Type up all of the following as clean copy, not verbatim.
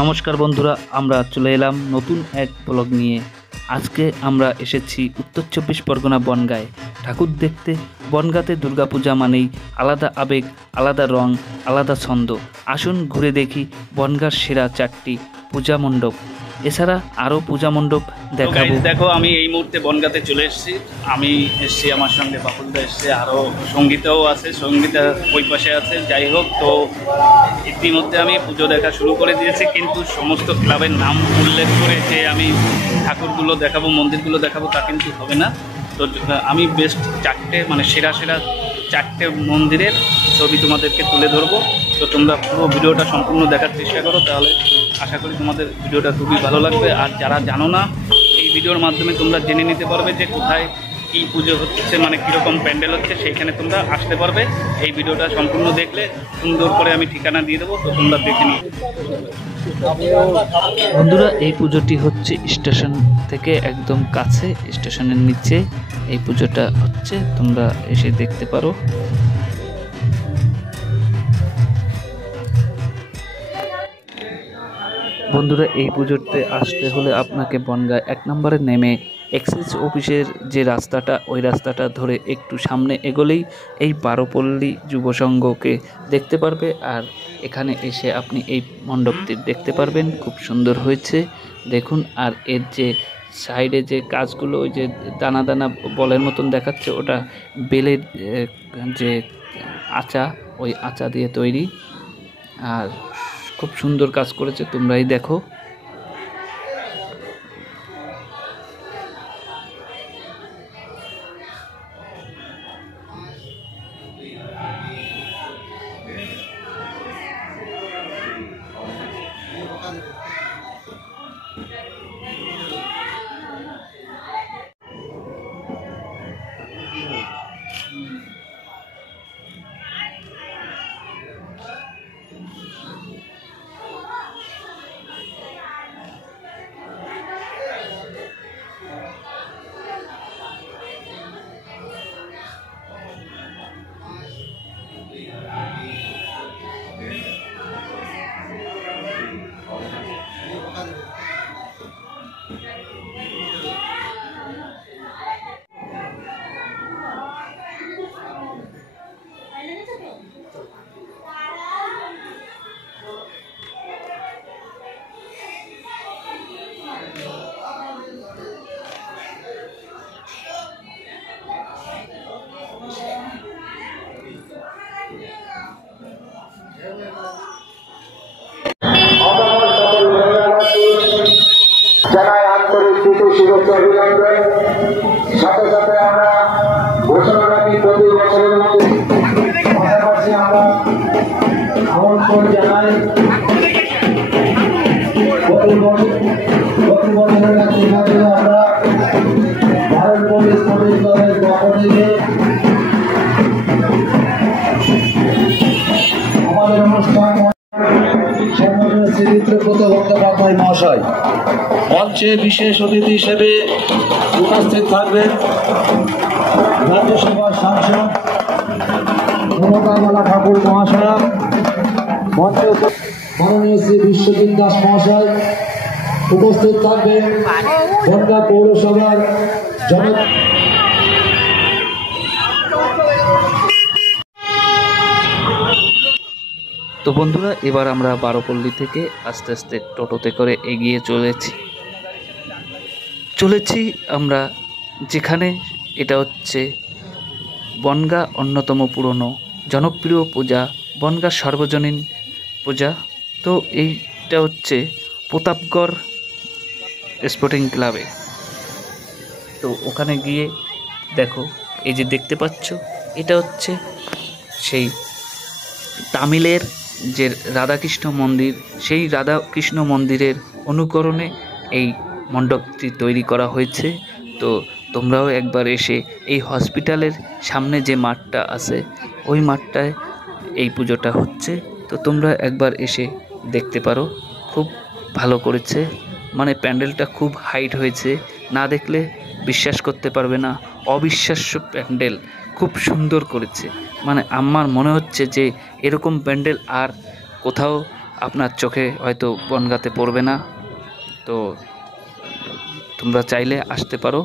নমস্কার বন্ধুরা, আমরা চলে এলাম নতুন এক ব্লগ নিয়ে। আজকে আমরা এসেছি উত্তর 24 পরগনা বনগাঁয় ঠাকুর দেখতে। বনগাঁতে দুর্গাপূজা মানেই আলাদা আবেগ, আলাদা রং, আলাদা ছন্দ। আসুন ঘুরে দেখি বনগাঁর সেরা 4টি পূজা মণ্ডপ। এছাড়া আরও পূজা মণ্ডপ দেখাবো। দেখো, আমি এই মুহূর্তে বনগাঁতে চলে এসেছি। আমি এসেছি, আমার সঙ্গে বাপুলদা এসছে, আরও সঙ্গীতাও আছে, সঙ্গীতা ওই পাশে আছে। যাই হোক, তো ইতিমধ্যে আমি পুজো দেখা শুরু করে দিয়েছি, কিন্তু সমস্ত ক্লাবের নাম উল্লেখ করে যে আমি ঠাকুরগুলো দেখাবো, মন্দিরগুলো দেখাবো, তা কিন্তু হবে না। তো আমি বেস্ট 4টে মানে সেরা 4টে মন্দিরের ছবি তোমাদেরকে তুলে ধরবো। তো তোমরা পুরো ভিডিওটা সম্পূর্ণ দেখার চেষ্টা করো, তাহলে আশা করি তোমাদের ভিডিওটা খুবই ভালো লাগবে। আর যারা জানো না, এই ভিডিওর মাধ্যমে তোমরা জেনে নিতে পারবে যে কোথায় কী পুজো হচ্ছে, মানে কীরকম প্যান্ডেল হচ্ছে, সেইখানে তোমরা আসতে পারবে। এই ভিডিওটা সম্পূর্ণ দেখলে সুন্দর করে আমি ঠিকানা দিয়ে দেবো, তো তোমরা দেখে নিও। বন্ধুরা, এই পুজোটি হচ্ছে স্টেশন থেকে একদম কাছে, স্টেশনের নিচে এই পুজোটা হচ্ছে, তোমরা এসে দেখতে পারো। বন্ধুরা, এই পুজোতে আসতে হলে আপনাকে বনগাঁ 1 নম্বরে নেমে এক্সাইজ অফিসের যে রাস্তাটা, ওই রাস্তাটা ধরে একটু সামনে এগোলেই এই বারোপল্লী যুব সংঘকে দেখতে পারবে। আর এখানে এসে আপনি এই মণ্ডপটি দেখতে পারবেন, খুব সুন্দর হয়েছে দেখুন। আর এর যে সাইডে যে কাজগুলো, ওই যে দানা দানা বলের মতন দেখাচ্ছে, ওটা বেলের যে আচা, ওই আচা দিয়ে তৈরি। আর খুব সুন্দর কাজ করেছে, তোমরাই দেখো। জানাই আন্তরিক শুভেচ্ছা অভিনন্দন। সাথে সাথে আমরা ঘোষণা রাখি, প্রতি বছরের মধ্যে পাশাপাশি আমরা আমন্ত্রণ জানাই প্রতি বছরের আমরা ভারত পুলিশ দলের পক্ষ থেকে আমাদের অনুষ্ঠান শ্রীচিত্রপ্রত বন্দ্যোপাধ্যায় মহাশয় মঞ্চে বিশেষ অতিথি হিসেবে উপস্থিত থাকবেন রাজ্যসভার সাংসদ মমতাবালা ঠাকুর মহাশয়া, মঞ্চে মাননীয় শ্রী বিশ্বজিৎ দাস মহাশয় উপস্থিত থাকবেন বনগাঁ পৌরসভার তো বন্ধুরা, এবার আমরা বারোপল্লী থেকে আস্তে আস্তে টোটোতে করে এগিয়ে চলেছি আমরা যেখানে, এটা হচ্ছে বনগাঁ অন্যতম পুরনো জনপ্রিয় পূজা, বনগাঁ সর্বজনীন পূজা। তো এইটা হচ্ছে প্রতাপগড় স্পোর্টিং ক্লাবে। তো ওখানে গিয়ে দেখো, এই যে দেখতে পাচ্ছ, এটা হচ্ছে সেই তামিলের যে রাধাকৃষ্ণ মন্দির, সেই রাধাকৃষ্ণ মন্দিরের অনুকরণে এই মণ্ডপটি তৈরি করা হয়েছে। তো তোমরাও একবার এসে এই হসপিটালের সামনে যে মাঠটা আছে, ওই মাঠটায় এই পুজোটা হচ্ছে। তো তোমরা একবার এসে দেখতে পারো, খুব ভালো করেছে, মানে প্যান্ডেলটা খুব হাইট হয়েছে, না দেখলে বিশ্বাস করতে পারবে না। অবিশ্বাস্য প্যান্ডেল, খুব সুন্দর করেছে। মানে আমার মনে হচ্ছে যে এরকম প্যান্ডেল আর কোথাও আপনার চোখে হয়তো বনগাঁতে পড়বে না, তো তোমরা চাইলে আসতে পারো।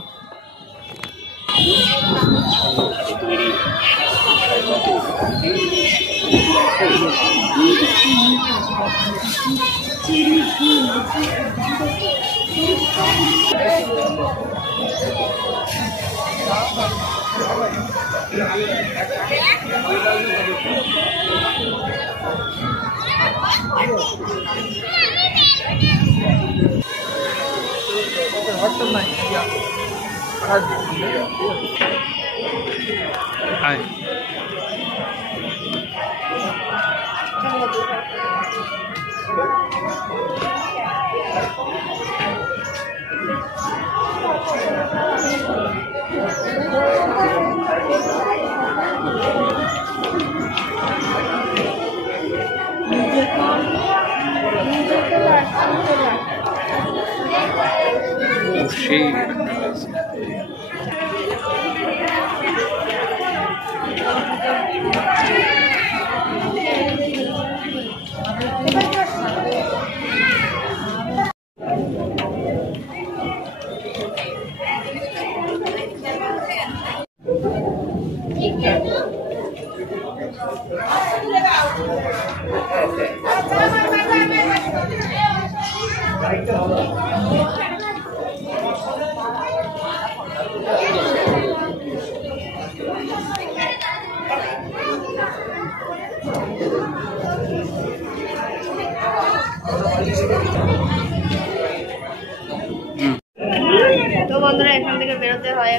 তো বন্ধুরা এখান থেকে বেরোতে হয়।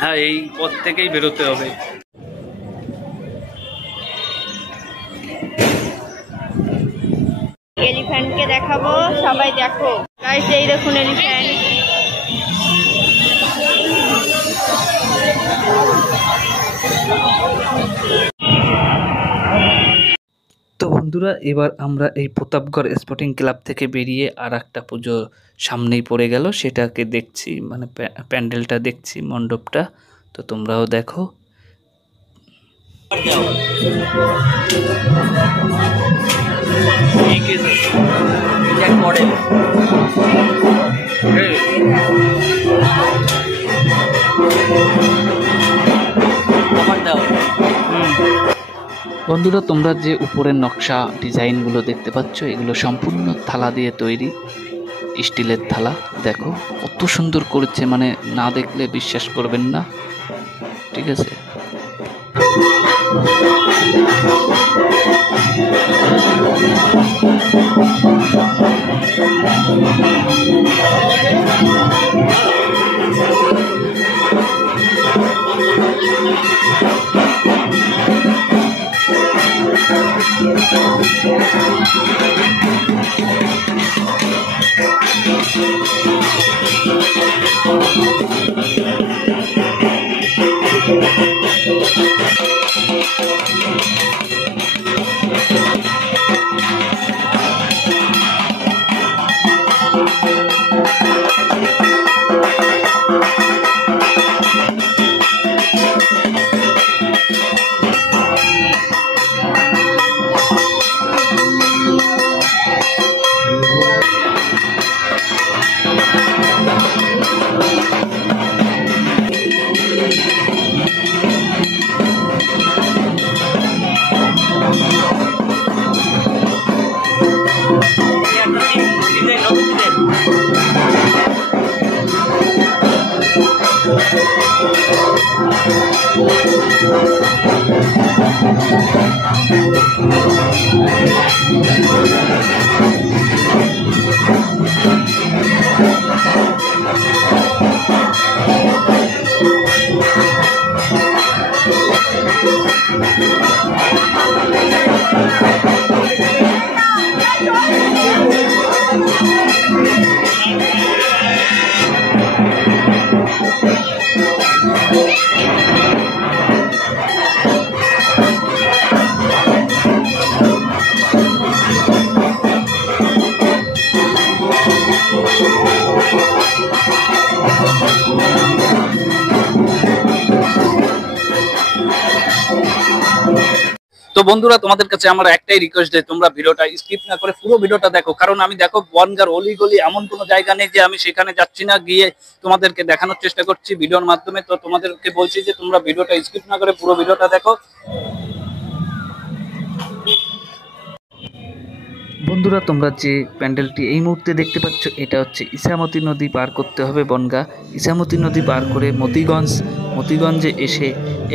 হ্যাঁ, এই পথ থেকেই বেরোতে হবে। এলিফ্যান্টকে দেখাবো, সবাই দেখো গাইস, এই দেখুন এলিফ্যান্ট। তো বন্ধুরা, এবার আমরা এই প্রতাপগড় স্পোর্টিং ক্লাব থেকে বেরিয়ে আর একটা পুজো সামনেই পড়ে গেল, সেটাকে দেখছি, মানে প্যান্ডেলটা দেখছি, মণ্ডপটা। তো তোমরাও দেখো। বন্ধুরা, তোমরা যে উপরের নকশা ডিজাইনগুলো দেখতে পাচ্ছ, এগুলো সম্পূর্ণ থালা দিয়ে তৈরি, স্টিলের থালা। দেখো কত সুন্দর করেছে, মানে না দেখলে বিশ্বাস করবেন না। ঠিক আছে, তো বন্ধুরা, তোমাদের কাছে আমার একটাই রিকোয়েস্ট যে তোমরা ভিডিওটা স্কিপ না করে পুরো ভিডিওটা দেখো, কারণ আমি দেখো বনগাঁর অলি গলি এমন কোনো জায়গা নেই যে আমি সেখানে যাচ্ছি না, গিয়ে তোমাদেরকে দেখানোর চেষ্টা করছি ভিডিওর মাধ্যমে। তো তোমাদেরকে বলছি যে তোমরা ভিডিওটা স্কিপ না করে পুরো ভিডিওটা দেখো। বন্ধুরা, তোমরা যে প্যান্ডেলটি এই মুহূর্তে দেখতে পাচ্ছ, এটা হচ্ছে ইছামতি নদী পার করতে হবে বনগাঁ। ইছামতি নদী পার করে মতিগঞ্জে এসে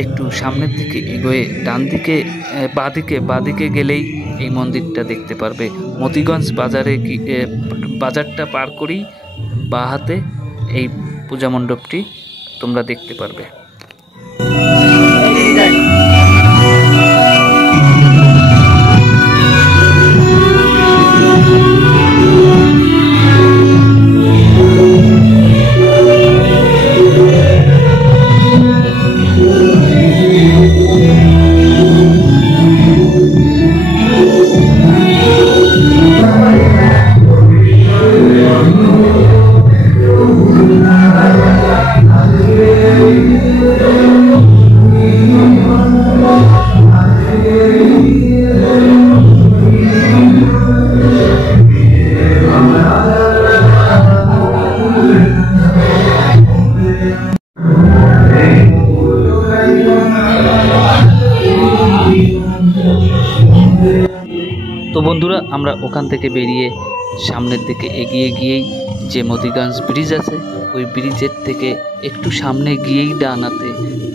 একটু সামনের দিকে এগোয়ে ডান দিকে বাঁদিকে গেলেই এই মন্দিরটা দেখতে পারবে। মতিগঞ্জ বাজারটা পার করেই বাঁ হাতে এই পূজা মণ্ডপটি তোমরা দেখতে পারবে। তো বন্ধুরা, আমরা ওখান থেকে বেরিয়ে সামনের দিকে এগিয়ে গিয়েই যে মতিগঞ্জ ব্রিজ আছে, ওই ব্রিজের থেকে একটু সামনে গিয়েই ডান হাতে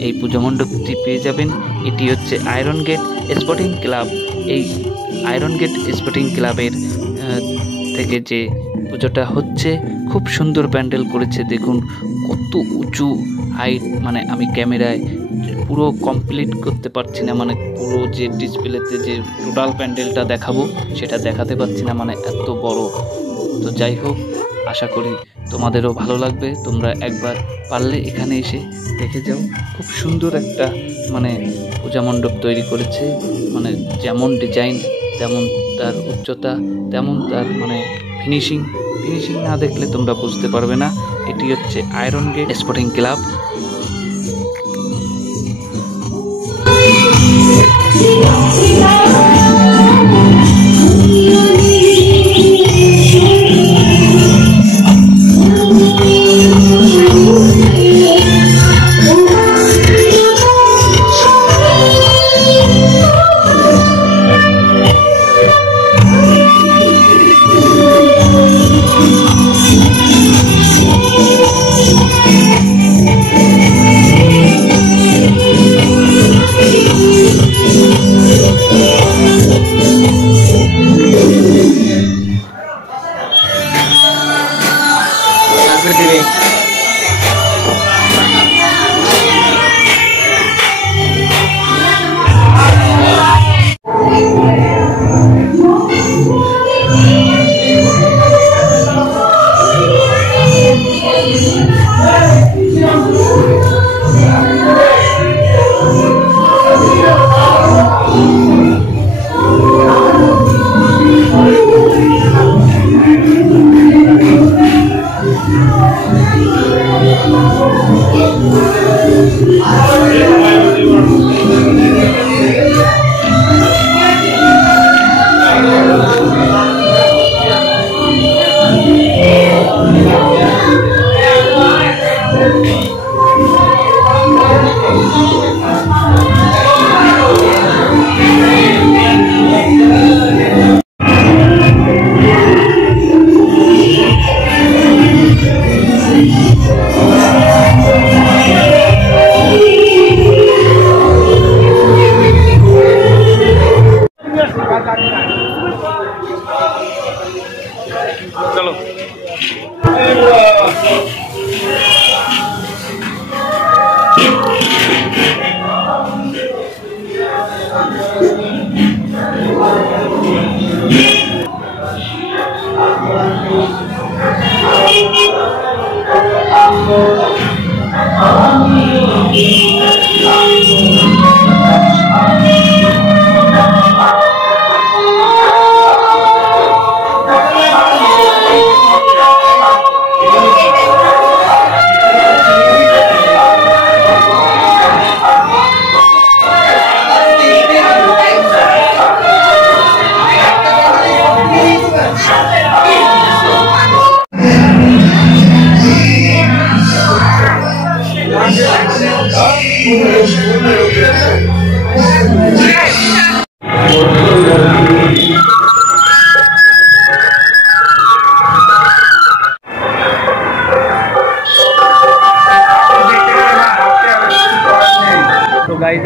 এই পুজো মণ্ডপটি পেয়ে যাবেন। এটি হচ্ছে আয়রন গেট স্পোর্টিং ক্লাব। এই আয়রন গেট স্পোর্টিং ক্লাবের থেকে যে পুজোটা হচ্ছে, খুব সুন্দর প্যান্ডেল করেছে। দেখুন কত উঁচু হাইট, মানে আমি ক্যামেরায় পুরো কমপ্লিট করতে পারছি না, মানে পুরো যে ডিসপ্লেতে যে টোটাল প্যান্ডেলটা দেখাবো সেটা দেখাতে পারছি না, মানে এত বড়। তো যাই হোক, আশা করি তোমাদেরও ভালো লাগবে। তোমরা একবার পারলে এখানে এসে দেখে যাও। খুব সুন্দর একটা মানে পূজা মণ্ডপ তৈরি করেছে, মানে যেমন ডিজাইন তেমন তার উচ্চতা, তেমন তার মানে ফিনিশিং না দেখলে তোমরা বুঝতে পারবে না। এটি হচ্ছে আয়রন গেট স্পোর্টিং ক্লাব। চলো।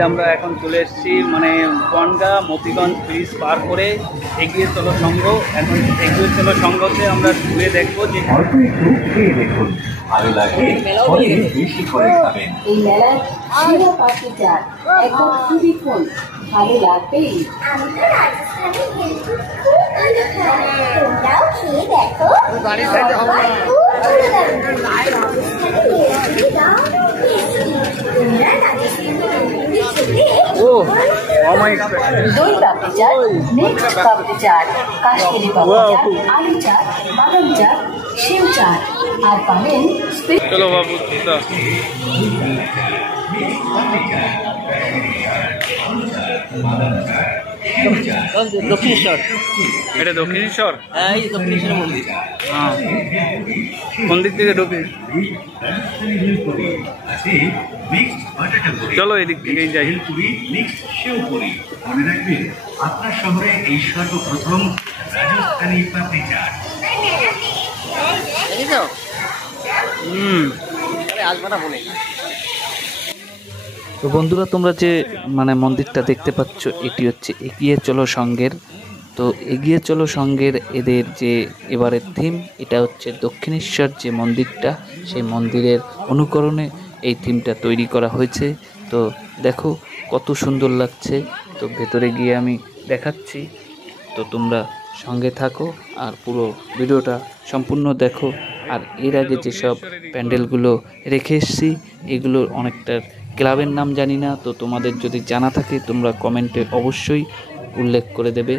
আমরা এখন চলে এসেছি মানে বনগাঁ মতিগঞ্জ ব্রিজ পার করে এগিয়ে চলো সংঘ। এখন এগিয়ে চলো সংঘতে আমরা ঘুরে দেখবো যে অল্প একটু খেয়ে দেখুন, ভালো লাগলে পরে বেশি করে খাবেন। এই মেলার সেরা পাখি চাট একদম খুবই ফুল ভালো লাগবেই। আমি তো রাজস্থানে কিন্তু খুব ভালো খাই। তোমরাও খেয়ে দেখো। বাবা, খুব ভালো লাগে। রাজস্থানে ভেলপুরি দারুণ টেস্টি। তোমরা রাজস্থানে ভেলপুরি খেলে দই পাপড়ি চাট, মিক্সড পাপড়ি চাট, কাশ্মীরি পাপড়ি চাট, আলু চাট, বাদাম চাট, শিম চাট আর পাবেন চলো বাবু দক্ষিণেশ্বর। এটা দক্ষিণেশ্বর? হ্যাঁ, এই দক্ষিণেশ্বর মন্দির। হ্যাঁ, কোন দিক থেকে ঢুকে? চলো এদিক থেকেই যাই। মনে রাখবেন, আপনার শহরে এই সর্বপ্রথম রাজস্থানী পাপড়ি চাট। তো বন্ধুরা, তোমরা যে মানে মন্দিরটা দেখতে পাচ্ছ, এটি হচ্ছে এগিয়ে চলো সংঘের। তো এগিয়ে চলো সংঘের এদের যে এবারের থিম, এটা হচ্ছে দক্ষিণেশ্বর যে মন্দিরটা, সেই মন্দিরের অনুকরণে এই থিমটা তৈরি করা হয়েছে। তো দেখো কত সুন্দর লাগছে। তো ভেতরে গিয়ে আমি দেখাচ্ছি, তো তোমরা সঙ্গে থাকো আর পুরো ভিডিওটা সম্পূর্ণ দেখো। আর এর আগে যেসব প্যান্ডেলগুলো রেখে এসেছি, এগুলোর অনেকটা ক্লাবের নাম জানি না, তো তোমাদের যদি জানা থাকে তোমরা কমেন্টে অবশ্যই উল্লেখ করে দেবে।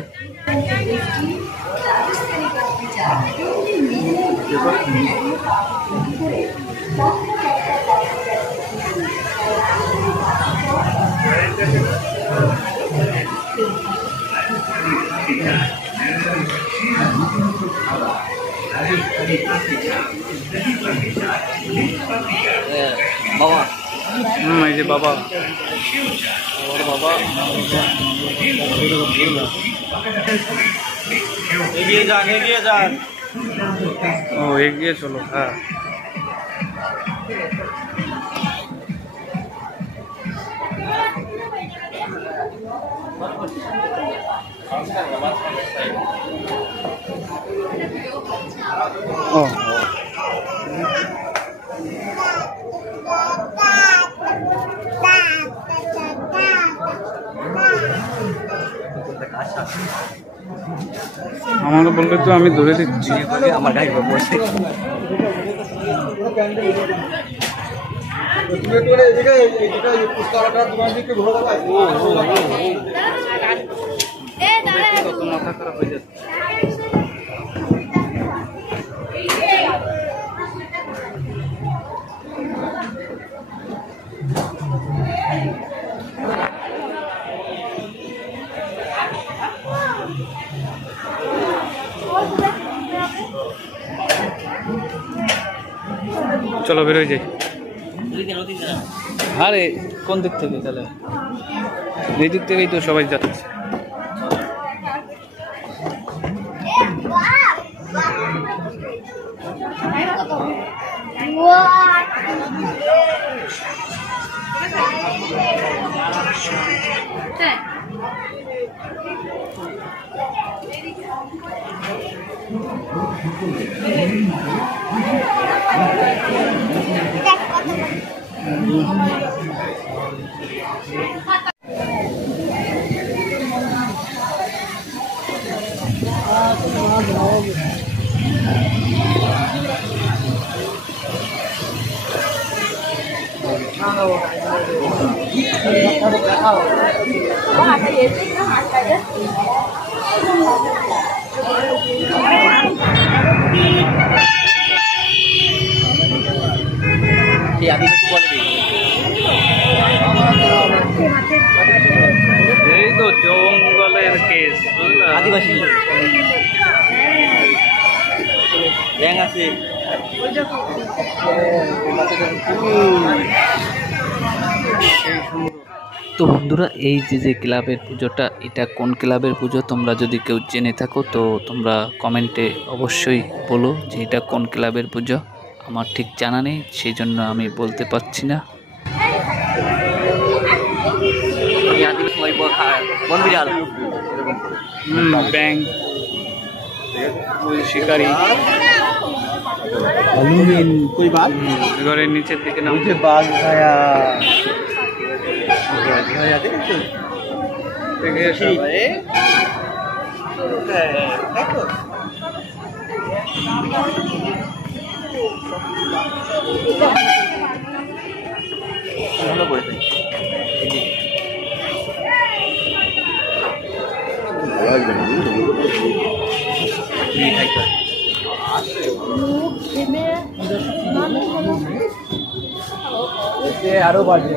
বাবা, এই যে বাবা, বাবা এগিয়ে যান, এগিয়ে যান। ও এগিয়ে চলো। হ্যাঁ, ও আমাকে বললে তো আমি ধরে দিচ্ছি। আমার গাড়ি বসে মাথা খারাপ হয়ে যাচ্ছে। চলো বেরোয় যাই। আরে কোন দিক থেকে? তাহলে এই দিক থেকেই তো সবাই যাচ্ছে। এই তো জঙ্গলের কেস, আদিবাসী গ্যাং আছে। তো বন্ধুরা, এই যে ক্লাবের পুজোটা, এটা কোন ক্লাবের পুজো তোমরা যদি কেউ জেনে থাকো তো তোমরা কমেন্টে অবশ্যই বলো যে এটা কোন ক্লাবের পুজো। আমার ঠিক জানা নেই, সেই জন্য আমি বলতে পারছি না। ব্যাং, শিকারি, ঘরের নিচের দিকে নাম আরো বাড়বে।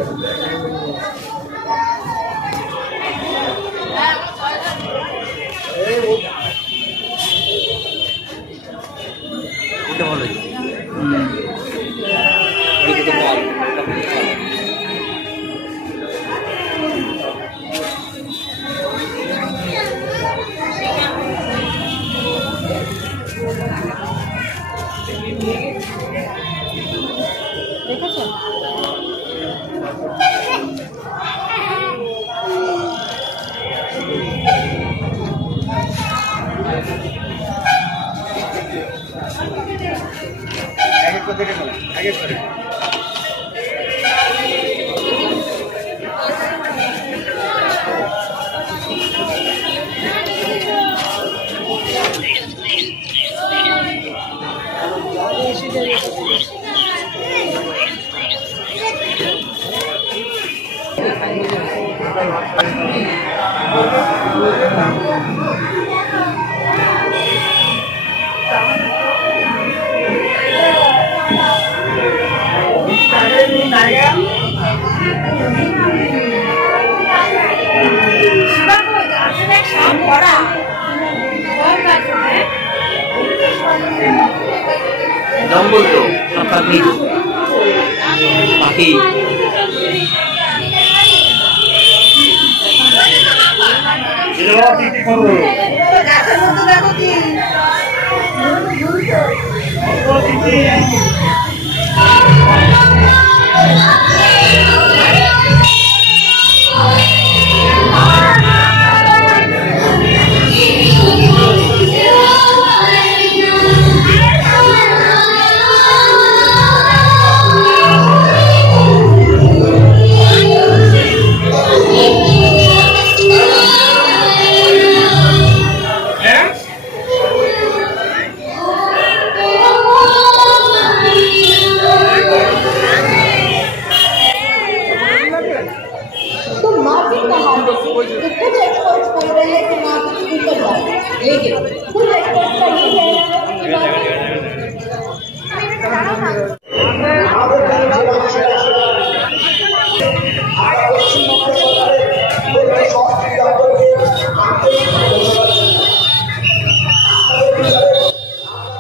পাখি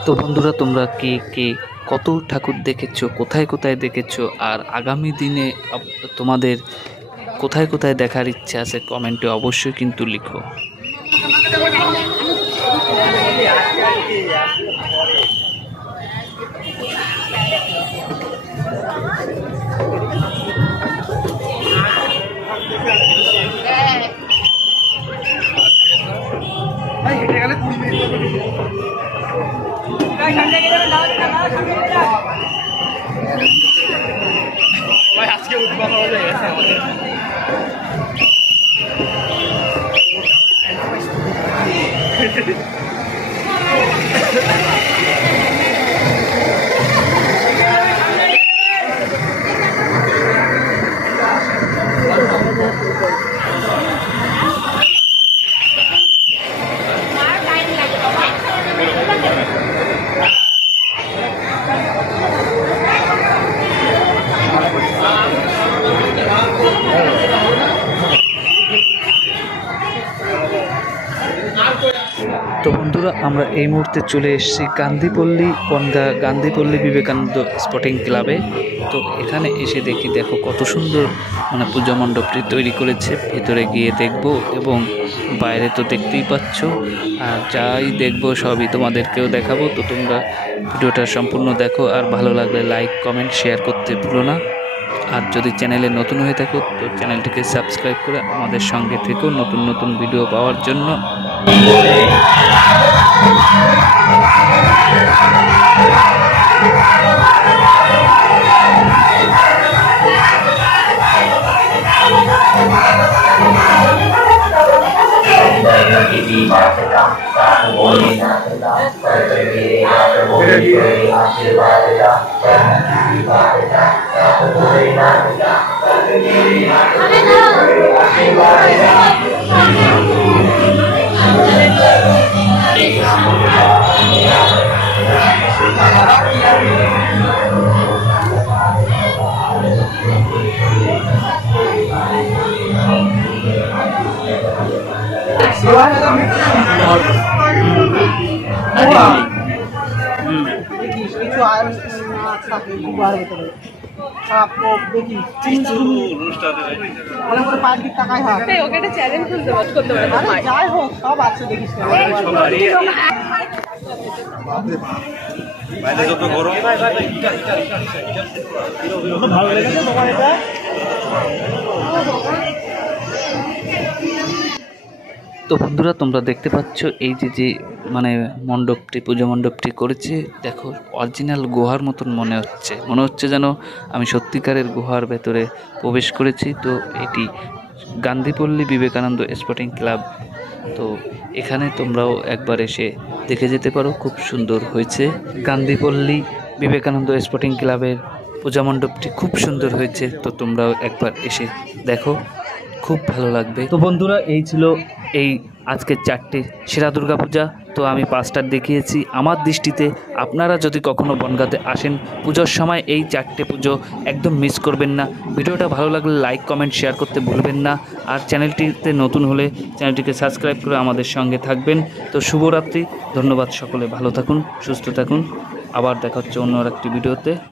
তো বন্ধুরা, তোমরা কে কে কত ঠাকুর দেখেছো, কোথায় কোথায় দেখেছো, আর আগামী দিনে তোমাদের কোথায় কোথায় দেখার ইচ্ছা আছে কমেন্টে অবশ্যই কিন্তু লিখো। আজকে উদ্ভাবন হয়ে গেছে আমাদের। তো বন্ধুরা, আমরা এই মুহূর্তে চলে এসেছি গান্ধীপল্লী বনগাঁ গান্ধীপল্লী বিবেকানন্দ স্পোর্টিং ক্লাবে। তো এখানে এসে দেখো কত সুন্দর পূজা মণ্ডপটি তৈরি করেছে। ভেতরে গিয়ে দেখব এবং বাইরে তো দেখতেই পাচ্ছ, আর যাই দেখবো সবই তোমাদেরকেও দেখাবো। তো তোমরা ভিডিওটা সম্পূর্ণ দেখো, আর ভালো লাগলে লাইক কমেন্ট শেয়ার করতে ভুলো না। আর যদি চ্যানেলে নতুন হয়ে থাকো তো চ্যানেলটিকে সাবস্ক্রাইব করে আমাদের সঙ্গে থেকো নতুন নতুন ভিডিও পাওয়ার জন্য। ওকে একটা চ্যালেঞ্জ করতে পারে যাই হোক সব আছে দেখিস ভালো লেগেছে তোমার এটা? তো বন্ধুরা তোমরা দেখতে পাচ্ছ এই যে মানে মণ্ডপটি পুজো মণ্ডপটি করেছে, দেখো অরিজিনাল গুহার মতন মনে হচ্ছে যেন আমি সত্যিকারের গুহার ভেতরে প্রবেশ করেছি। তো এটি গান্ধীপল্লী বিবেকানন্দ স্পোর্টিং ক্লাব। তো এখানে তোমরাও একবার এসে দেখে যেতে পারো, খুব সুন্দর হয়েছে। গান্ধীপল্লী বিবেকানন্দ স্পোর্টিং ক্লাবের পূজা মণ্ডপটি খুব সুন্দর হয়েছে, তো তোমরাও একবার এসে দেখো, খুব ভালো লাগবে। তো বন্ধুরা এই ছিল এই আজকের 4টে সেরা দুর্গাপূজা। তো আমি 5টার দেখিয়েছি। আমার দৃষ্টিতে আপনারা যদি কখনো বনগাঁতে আসেন পুজোর সময় এই 4টে পুজো একদম মিস করবেন না। ভিডিওটা ভালো লাগলে লাইক কমেন্ট শেয়ার করতে ভুলবেন না। আর চ্যানেলটিতে নতুন হলে চ্যানেলটিকে সাবস্ক্রাইব করে আমাদের সঙ্গে থাকবেন। তো শুভরাত্রি, ধন্যবাদ সকলে, ভালো থাকুন, সুস্থ থাকুন, আবার দেখা হচ্ছে অন্য একটি ভিডিওতে।